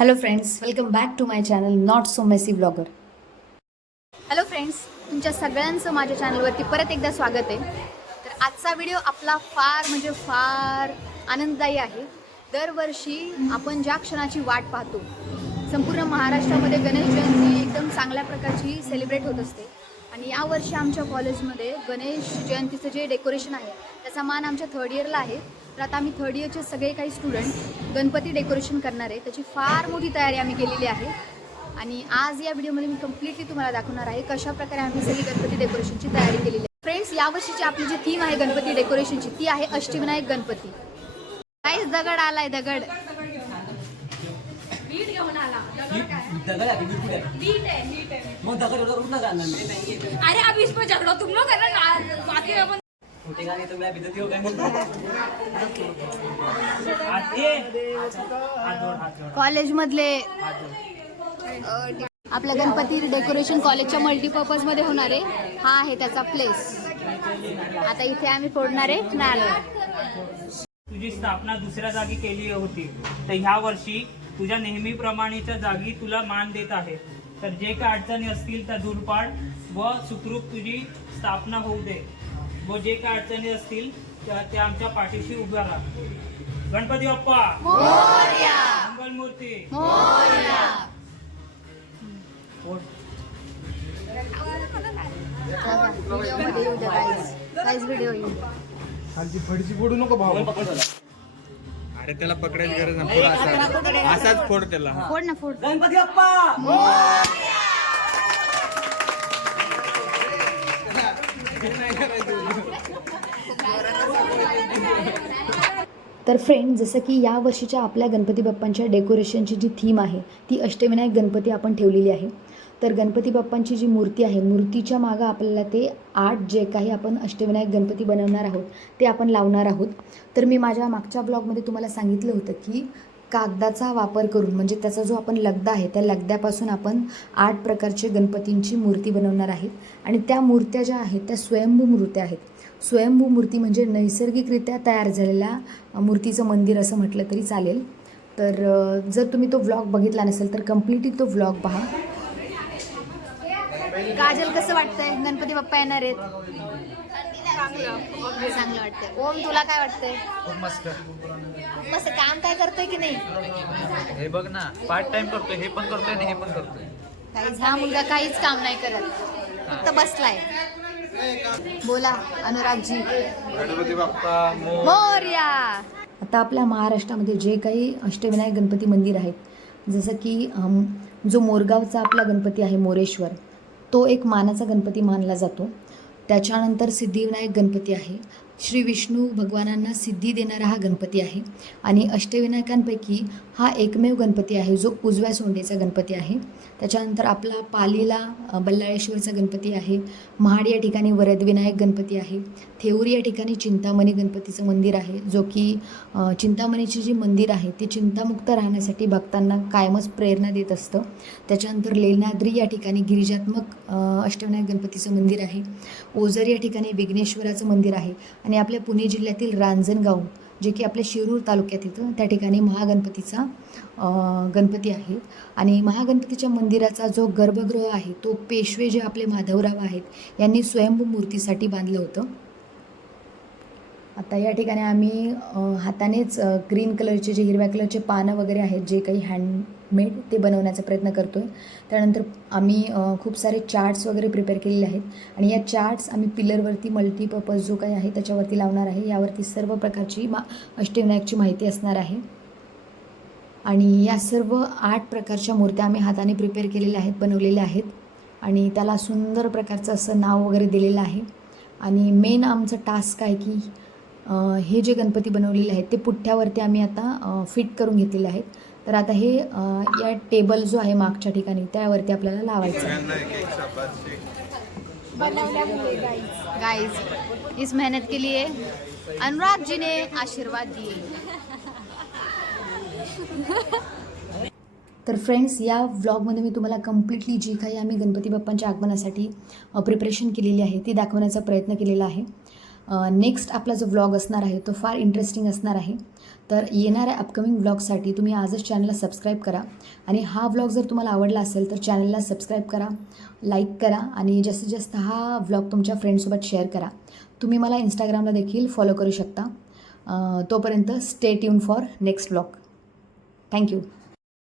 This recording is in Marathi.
Hello friends, welcome back to my channel not so messy blogger. Hello friends, तुमच्या सगळ्यांचं माझ्या चॅनलवरती परत एकदा स्वागत आहे. तर आजचा व्हिडिओ आपला फार आनंददायी आहे. दरवर्षी आपण ज्या क्षणाची वाट पाहतो, संपूर्ण महाराष्ट्रामध्ये गणेश जयंती एकदम चांगल्या प्रकारची सेलिब्रेट होत असते. आणि यावर्षी आमच्या कॉलेजमध्ये गणेश जयंतीचं जे डेकोरेशन आहे त्याचा मान आमच्या थर्ड इयरला आहे. तर आता आम्ही थर्ड इयरचे सगळे काही स्टुडंट गणपती डेकोरेशन करणार आहे. त्याची फार मोठी तयारी आम्ही केलेली आहे. आणि आज या व्हिडिओमध्ये मी कम्प्लिटली तुम्हाला दाखवणार आहे कशा प्रकारे आम्ही सगळी गणपती डेकोरेशनची तयारी केलेली आहे. फ्रेंड्स, यावर्षीची आपली जी थीम आहे गणपती डेकोरेशनची ती आहे अष्टविनायक गणपती. काहीच दगड आलाय, दगड अरे अभी इस पर झगड़ो तुम लोग है ना बाकी अपन कॉलेजमधले आपल्या गणपती डेकोरेशन कॉलेजच्या मल्टीपर्पज मध्ये होणार आहे. हा आहे त्याचा प्लेस. आता इथे आम्ही फोडणार आहे नारळ. तुझी स्थापना दुसऱ्या जागी केली होती, तर ह्या वर्षी तुझ्या नेहमीप्रमाणेच्या जागी तुला मान देत आहे. तर जे काही अडचणी असतील त्या दूर पाड व सुखरूप तुझी स्थापना होऊ दे. व जे काही अडचणी असतील त्या आमच्या पाठीशी उभ्या राहा. गणपती बाप्पा मोरया, मंगलमूर्ती मोरया. व्हिडिओ येईल. खालची फडची फोडू नको भाऊ. अरे त्याला पकडायची गरज नाही, असाच फोड त्याला. फोड ना, फोड. गणपती बाप्पा तर फ्रेंड, जसं की या वर्षीच्या आपल्या गणपती बाप्पांच्या डेकोरेशनची जी थीम आहे ती अष्टविनायक गणपती आपण ठेवलेली आहे. तर गणपती बाप्पांची जी मूर्ती आहे, मूर्तीच्या मागं आपल्याला ते 8 जे काही आपण अष्टविनायक गणपती बनवणार आहोत ते आपण लावणार आहोत. तर मी माझ्या मागच्या ब्लॉगमध्ये तुम्हाला सांगितलं होतं की कागदाचा वापर करून, म्हणजे त्याचा जो आपण लगदा आहे त्या लगद्यापासून आपण 8 प्रकारचे गणपतींची मूर्ती बनवणार आहेत. आणि त्या मूर्त्या ज्या आहेत त्या स्वयंभू मूर्त्या आहेत. स्वयंभू मूर्ती म्हणजे नैसर्गिकरित्या तयार झालेल्या मूर्तीचं मंदिर असं म्हटलं तरी चालेल. तर जर तुम्ही तो व्लॉग बघितला नसेल तर कम्प्लिटली तो व्लॉग पहा. काजल, कसं वाटतंय? गणपती बाप्पा येणार आहेत. चांगलं वाटतंय. ओम, तुला काय वाटतंय? खूप मस्त. मस्त. काम काय करतोय की नाही? हे बघ ना, पार्ट टाइम करतोय, हे पण करतोय आणि हे पण करतोय. काहीच, हा मुलगा काहीच काम नाही करत, फक्त बसलाय. बोला अनुरागजी. गणपती बाप्पा मोरया. आता आपल्या महाराष्ट्रामध्ये जे काही अष्टविनायक गणपती मंदिर आहेत, जसं की जो मोरगावचा आपला गणपती आहे मोरेश्वर, तो एक मानाचा गणपती मानला जातो. त्याच्यानंतर सिद्धिविनायक गणपती आहे. श्री विष्णू भगवानांना सिद्धी देणारा हा गणपती आहे. आणि अष्टविनायकांपैकी हा एकमेव गणपती आहे जो उजव्या सोंडेचा गणपती आहे. त्याच्यानंतर आपला पालीला बल्लाळेश्वरचा गणपती आहे. महाड या ठिकाणी वरदविनायक गणपती आहे. थेऊर या ठिकाणी चिंतामणी गणपतीचं मंदिर आहे, जो की चिंतामणीची जी मंदिर आहे ते चिंतामुक्त राहण्यासाठी भक्तांना कायमच प्रेरणा देत असतं. त्याच्यानंतर लेण्याद्री या ठिकाणी गिरिजात्मक अष्टविनायक गणपतीचं मंदिर आहे. ओझर या ठिकाणी विघ्नेश्वराचं मंदिर आहे. आणि आपल्या पुणे जिल्ह्यातील रांजणगाव, जे की आपल्या शिरूर तालुक्यात येतं, त्या ठिकाणी महागणपतीचा गणपती आहे. आणि महागणपतीच्या मंदिराचा जो गर्भगृह आहे तो पेशवे जे आपले माधवराव आहेत यांनी स्वयंभू मूर्तीसाठी बांधलं होतं. आता या ठिकाणी आम्ही हातानेच ग्रीन कलरचे जे हिरव्या कलरचे पानं वगैरे आहेत जे काही हँडमेड ते बनवण्याचा प्रयत्न करतो आहे. त्यानंतर आम्ही खूप सारे चार्ट्स वगैरे प्रिपेअर केलेले आहेत. आणि या चार्ट्स आम्ही पिलरवरती मल्टीपर्पज जो काही आहे त्याच्यावरती लावणार आहे. यावरती सर्व प्रकारची अष्टविनायकची माहिती असणार आहे. आणि या सर्व 8 प्रकारच्या मूर्त्या आम्ही हाताने प्रिपेअर केलेल्या आहेत, बनवलेल्या आहेत. आणि त्याला सुंदर प्रकारचं असं नाव वगैरे दिलेलं आहे. आणि मेन आमचं टास्क आहे की हे जे गणपती बनवलेले आहेत ते पुठ्ठ्यावरती आम्ही आता फिट करून घेतलेले आहेत. तर आता हे या टेबल जो आहे मागच्या ठिकाणी त्यावरती आपल्याला लावायचं आहे. गाइस, इस मेहनत के लिए अनुराग जी ने आशीर्वाद दिए. तर फ्रेंड्स, या व्लॉगमध्ये मी तुम्हाला कम्प्लिटली जी काही आम्ही गणपती बाप्पांच्या आगमनासाठी प्रिपरेशन केलेली आहे ती दाखवण्याचा प्रयत्न केलेला आहे. नेक्स्ट आपला जो व्लॉग असणार आहे तो फार इंटरेस्टिंग असणार आहे. तर येणाऱ्या अपकमिंग व्लॉगसाठी तुम्ही आजच चॅनलला सबस्क्राईब करा आणि हा व्लॉग जर तुम्हाला आवडला असेल तर चॅनलला सबस्क्राईब करा, लाईक करा आणि जास्तीत जास्त हा व्लॉग तुमच्या फ्रेंड्ससोबत शेअर करा. तुम्ही मला इंस्टाग्रामला देखील फॉलो करू शकता. तोपर्यंत stay tune for next vlog. Thank you.